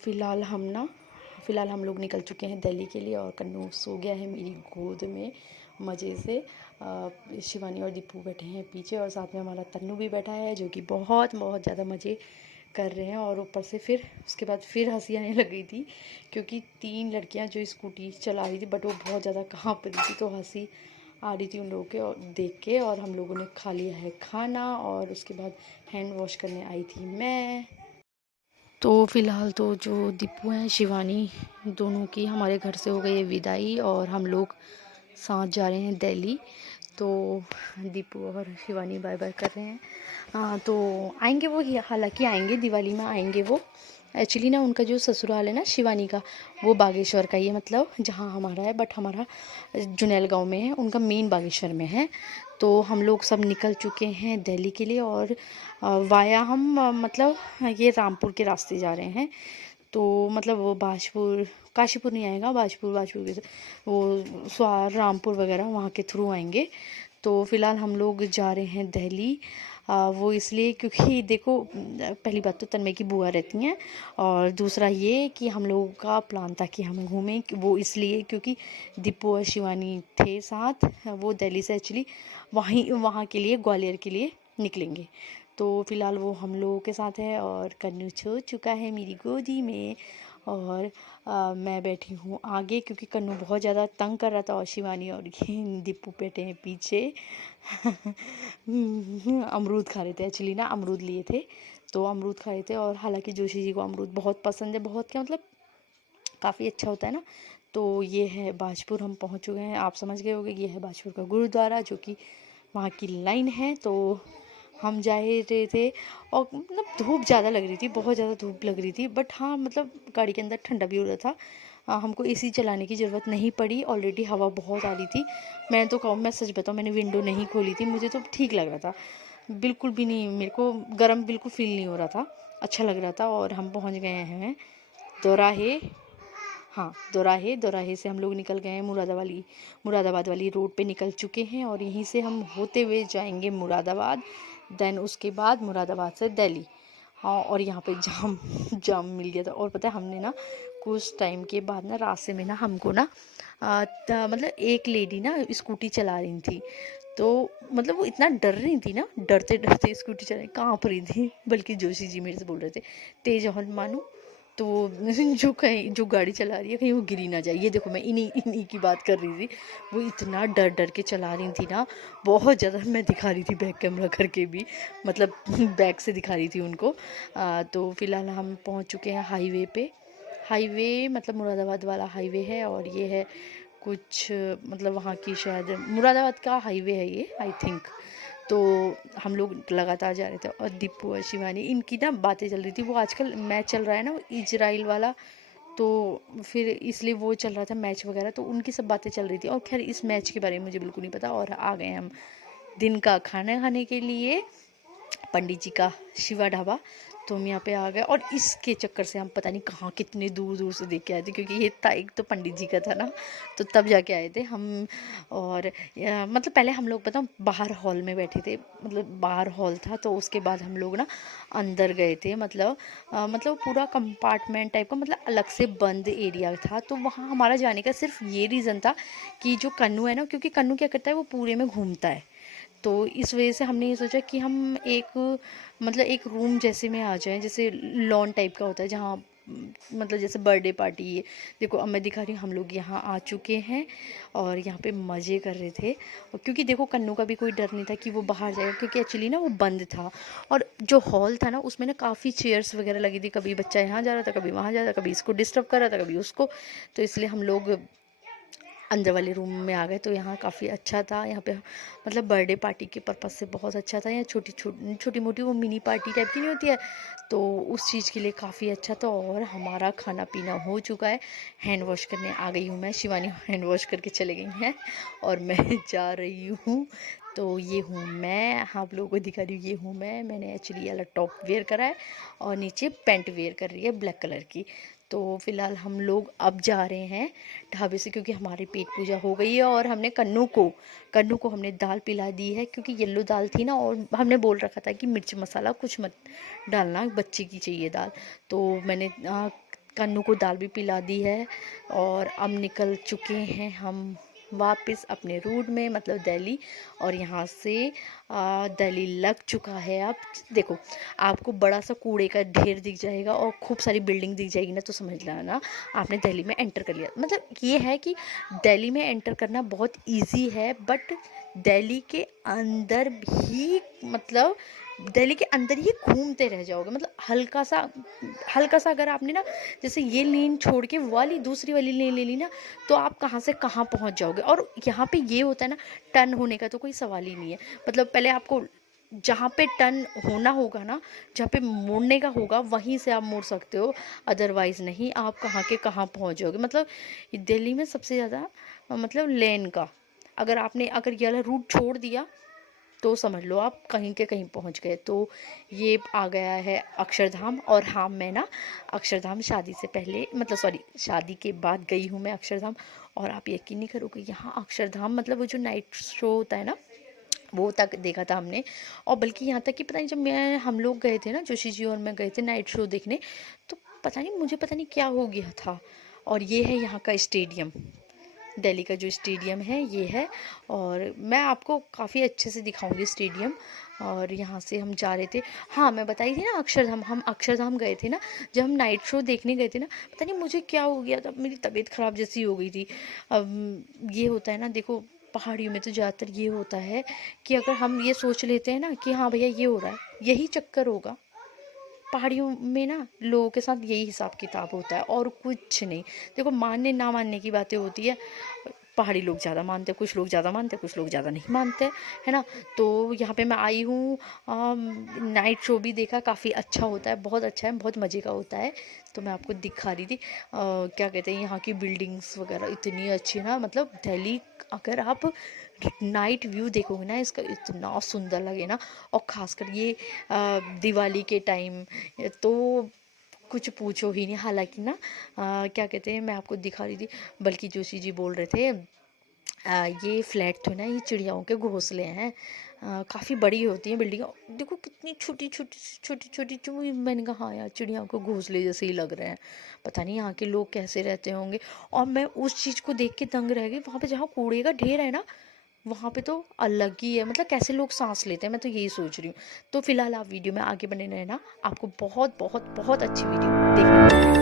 फ़िलहाल हम लोग निकल चुके हैं दिल्ली के लिए और कन्नू सो गया है मेरी गोद में मज़े से। शिवानी और दीपू बैठे हैं पीछे और साथ में हमारा तन्नू भी बैठा है जो कि बहुत बहुत ज़्यादा मज़े कर रहे हैं। और ऊपर से फिर उसके बाद फिर हंसी आने लग गई थी क्योंकि 3 लड़कियां जो स्कूटी चला रही थी बट वो बहुत ज़्यादा काँप रही थी, तो हंसी आ रही थी उन लोगों के और देख के। और हम लोगों ने खा लिया है खाना और उसके बाद हैंड वॉश करने आई थी मैं। तो फ़िलहाल तो जो दीपू हैं शिवानी दोनों की हमारे घर से हो गई है विदाई और हम लोग साथ जा रहे हैं दिल्ली। तो दीपू और शिवानी बाय बाय कर रहे हैं। तो आएंगे वो, हालांकि आएंगे दिवाली में आएंगे वो। एक्चुअली ना उनका जो ससुराल है ना शिवानी का, वो बागेश्वर का ही है, मतलब जहाँ हमारा है, बट हमारा जुनैल गांव में है, उनका मेन बागेश्वर में है। तो हम लोग सब निकल चुके हैं दिल्ली के लिए और वाया हम मतलब ये रामपुर के रास्ते जा रहे हैं। तो मतलब वो बाजपुर काशीपुर नहीं आएगा, बाजपुर के वो स्वार रामपुर वगैरह वहाँ के थ्रू आएंगे। तो फ़िलहाल हम लोग जा रहे हैं दिल्ली। वो इसलिए क्योंकि देखो पहली बात तो तन्मय की बुआ रहती हैं और दूसरा ये कि हम लोगों का प्लान था कि हम घूमें, वो इसलिए क्योंकि दीपू और शिवानी थे साथ। वो दिल्ली से एक्चुअली वहाँ के लिए ग्वालियर के लिए निकलेंगे। तो फ़िलहाल वो हम लोगों के साथ है और कन्नू सो चुका है मेरी गोदी में और मैं बैठी हूँ आगे क्योंकि कन्नू बहुत ज़्यादा तंग कर रहा था और शिवानी और ये दीपू बैठे हैं पीछे। अमरूद खा रहे थे, एक्चुअली ना अमरूद लिए थे तो अमरूद खा रहे थे। और हालांकि जोशी जी को अमरूद बहुत पसंद है, बहुत क्या मतलब काफ़ी अच्छा होता है ना। तो ये है बाजपुर, हम पहुँच चुके हैं, आप समझ गए होंगे ये है बाजपुर का गुरुद्वारा जो कि वहाँ की लाइन है। तो हम जा ही रहे थे और मतलब धूप ज़्यादा लग रही थी, बहुत ज़्यादा धूप लग रही थी, बट हाँ मतलब गाड़ी के अंदर ठंडा भी हो रहा था। हमको एसी चलाने की ज़रूरत नहीं पड़ी, ऑलरेडी हवा बहुत आ रही थी। मैं तो कहूँ, मैं सच बताऊँ, मैंने विंडो नहीं खोली थी, मुझे तो ठीक लग रहा था, बिल्कुल भी नहीं, मेरे को गर्म बिल्कुल फील नहीं हो रहा था, अच्छा लग रहा था। और हम पहुँच गए हैं दोराहे। हाँ, दोराहे से हम लोग निकल गए हैं मुरादाबाद वाली रोड पे निकल चुके हैं और यहीं से हम होते हुए जाएंगे मुरादाबाद, देन उसके बाद मुरादाबाद से दिल्ली। हाँ, और यहाँ पे जाम जाम मिल गया था। और पता है हमने ना कुछ टाइम के बाद ना रास्ते में ना हमको ना मतलब एक लेडी ना स्कूटी चला रही थी, तो मतलब वो इतना डर रही थी ना, डरते डरते स्कूटी चला काँप रही थी, बल्कि जोशी जी मेरे से बोल रहे थे तेज हॉर्न मानो। तो जो गाड़ी चला रही है कहीं वो गिरी ना जाए, ये देखो मैं इन्हीं इन्हीं की बात कर रही थी। वो इतना डर डर के चला रही थी ना, बहुत ज़्यादा। मैं दिखा रही थी बैक कैमरा करके भी, मतलब बैक से दिखा रही थी उनको। तो फ़िलहाल हम पहुंच चुके हैं हाईवे पे। हाईवे मतलब मुरादाबाद वाला हाईवे है और ये है कुछ मतलब वहाँ की शायद मुरादाबाद का हाईवे है ये, आई थिंक। तो हम लोग लगातार जा रहे थे और दीपू और शिवानी इनकी ना बातें चल रही थी। वो आजकल मैच चल रहा है ना, वो इजराइल वाला, तो फिर इसलिए वो चल रहा था मैच वगैरह, तो उनकी सब बातें चल रही थी। और खैर इस मैच के बारे में मुझे बिल्कुल नहीं पता। और आ गए हम दिन का खाना खाने के लिए पंडित जी का शिवा ढाबा। तो हम यहाँ पे आ गए और इसके चक्कर से हम पता नहीं कहाँ कितने दूर दूर से देख के आए थे, क्योंकि ये था एक तो पंडित जी का था ना, तो तब जाके आए थे हम। और मतलब पहले हम लोग पता बाहर हॉल में बैठे थे, मतलब बाहर हॉल था, तो उसके बाद हम लोग ना अंदर गए थे। मतलब पूरा कंपार्टमेंट टाइप का, मतलब अलग से बंद एरिया था। तो वहाँ हमारा जाने का सिर्फ ये रीज़न था कि जो कन्नू है ना, क्योंकि कन्नू क्या करता है वो पूरे में घूमता है, तो इस वजह से हमने ये सोचा कि हम एक मतलब एक रूम जैसे में आ जाएं, जैसे लॉन टाइप का होता है जहाँ मतलब जैसे बर्थडे पार्टी है। देखो अब मैं दिखा रही हूँ, हम लोग यहाँ आ चुके हैं और यहाँ पे मज़े कर रहे थे। और क्योंकि देखो कन्नू का भी कोई डर नहीं था कि वो बाहर जाएगा, क्योंकि एक्चुअली ना वो बंद था। और जो हॉल था ना उसमें ना काफ़ी चेयर्स वगैरह लगी थी, कभी बच्चा यहाँ जा रहा था, कभी वहाँ जा रहा था, कभी इसको डिस्टर्ब कर रहा था, कभी उसको। तो इसलिए हम लोग अंदर वाले रूम में आ गए। तो यहाँ काफ़ी अच्छा था, यहाँ पे मतलब बर्थडे पार्टी के पर्पज़ से बहुत अच्छा था। यहाँ छोटी मोटी वो मिनी पार्टी टाइप की नहीं होती है, तो उस चीज़ के लिए काफ़ी अच्छा था। और हमारा खाना पीना हो चुका है, हैंड वॉश करने आ गई हूँ मैं, शिवानी हैंड वॉश करके चले गई हैं और मैं जा रही हूँ। तो ये हूँ मैं, आप लोगों को दिखा रही हूँ, ये हूँ मैंने एक्चुअली वाला टॉप वेयर करा है और नीचे पैंट वेयर कर रही है ब्लैक कलर की। तो फ़िलहाल हम लोग अब जा रहे हैं ढाबे से, क्योंकि हमारी पेट पूजा हो गई है और हमने कन्नू को हमने दाल पिला दी है, क्योंकि येलो दाल थी ना, और हमने बोल रखा था कि मिर्च मसाला कुछ मत डालना, बच्चे की चाहिए दाल। तो मैंने कन्नू को दाल भी पिला दी है और अब निकल चुके हैं हम वापस अपने रूट में, मतलब दिल्ली। और यहाँ से दिल्ली लग चुका है। अब देखो, आपको बड़ा सा कूड़े का ढेर दिख जाएगा और खूब सारी बिल्डिंग दिख जाएगी ना, तो समझ लेना आपने दिल्ली में एंटर कर लिया। मतलब ये है कि दिल्ली में एंटर करना बहुत इजी है, बट दिल्ली के अंदर भी, मतलब दिल्ली के अंदर ही घूमते रह जाओगे। मतलब हल्का सा अगर आपने ना, जैसे ये लेन छोड़ के वाली दूसरी वाली लेन ले ली ना, तो आप कहाँ से कहाँ पहुँच जाओगे। और यहाँ पे ये होता है ना, टर्न होने का तो कोई सवाल ही नहीं है। मतलब पहले आपको जहाँ पे टर्न होना होगा ना, जहाँ पे मोड़ने का होगा, वहीं से आप मोड़ सकते हो, अदरवाइज़ नहीं। आप कहाँ के कहाँ पहुँच जाओगे। मतलब दिल्ली में सबसे ज़्यादा मतलब लेन का, अगर ये वाला रूट छोड़ दिया तो समझ लो आप कहीं के कहीं पहुंच गए। तो ये आ गया है अक्षरधाम। और हाँ, मैं ना अक्षरधाम शादी से पहले, मतलब सॉरी, शादी के बाद गई हूँ मैं अक्षरधाम। और आप यकीन नहीं करोगे, यहाँ अक्षरधाम मतलब वो जो नाइट शो होता है ना, वो तक देखा था हमने। और बल्कि यहाँ तक कि पता नहीं, जब हम लोग गए थे ना, जोशी जी और मैं गए थे नाइट शो देखने, तो पता नहीं क्या हो गया था। और ये है यहाँ का स्टेडियम, दिल्ली का जो स्टेडियम है ये है। और मैं आपको काफ़ी अच्छे से दिखाऊंगी स्टेडियम। और यहाँ से हम जा रहे थे, हाँ मैं बताई थी ना अक्षरधाम, हम अक्षरधाम गए थे ना, जब हम नाइट शो देखने गए थे ना, पता नहीं मुझे क्या हो गया था, मेरी तबीयत ख़राब जैसी हो गई थी। अब ये होता है ना, देखो पहाड़ियों में तो ज़्यादातर ये होता है कि अगर हम ये सोच लेते हैं ना कि हाँ भैया ये हो रहा है, यही चक्कर होगा। पहाड़ियों में ना लोगों के साथ यही हिसाब किताब होता है और कुछ नहीं। देखो, मानने ना मानने की बातें होती है। पहाड़ी लोग ज़्यादा मानते हैं, कुछ लोग ज़्यादा मानते हैं, कुछ लोग ज़्यादा नहीं मानते, है ना। तो यहाँ पे मैं आई हूँ, नाइट शो भी देखा, काफ़ी अच्छा होता है, बहुत अच्छा है, बहुत मज़े का होता है। तो मैं आपको दिखा रही थी क्या कहते हैं, यहाँ की बिल्डिंग्स वगैरह इतनी अच्छी ना, मतलब दिल्ली अगर आप नाइट व्यू देखोगे ना इसका, इतना सुंदर लगे ना। और ख़ासकर ये दिवाली के टाइम तो कुछ पूछो ही नहीं। हालांकि ना क्या कहते हैं, मैं आपको दिखा रही थी, बल्कि जोशी जी बोल रहे थे ये फ्लैट तो ना, ये चिड़ियाओं के घोंसले हैं। काफ़ी बड़ी होती हैं बिल्डिंग, देखो कितनी छोटी छोटी छोटी छोटी जो, मैंने कहा हाँ यार, चिड़ियाओं के घोंसले जैसे ही लग रहे हैं। पता नहीं यहाँ के लोग कैसे रहते होंगे। और मैं उस चीज़ को देख के दंग रह गई, वहाँ पे जहाँ कूड़े का ढेर है ना, वहाँ पे तो अलग ही है। मतलब कैसे लोग सांस लेते हैं, मैं तो यही सोच रही हूँ। तो फिलहाल आप वीडियो में आगे बने रहना, आपको बहुत बहुत बहुत अच्छी वीडियो देखने को मिलेगी।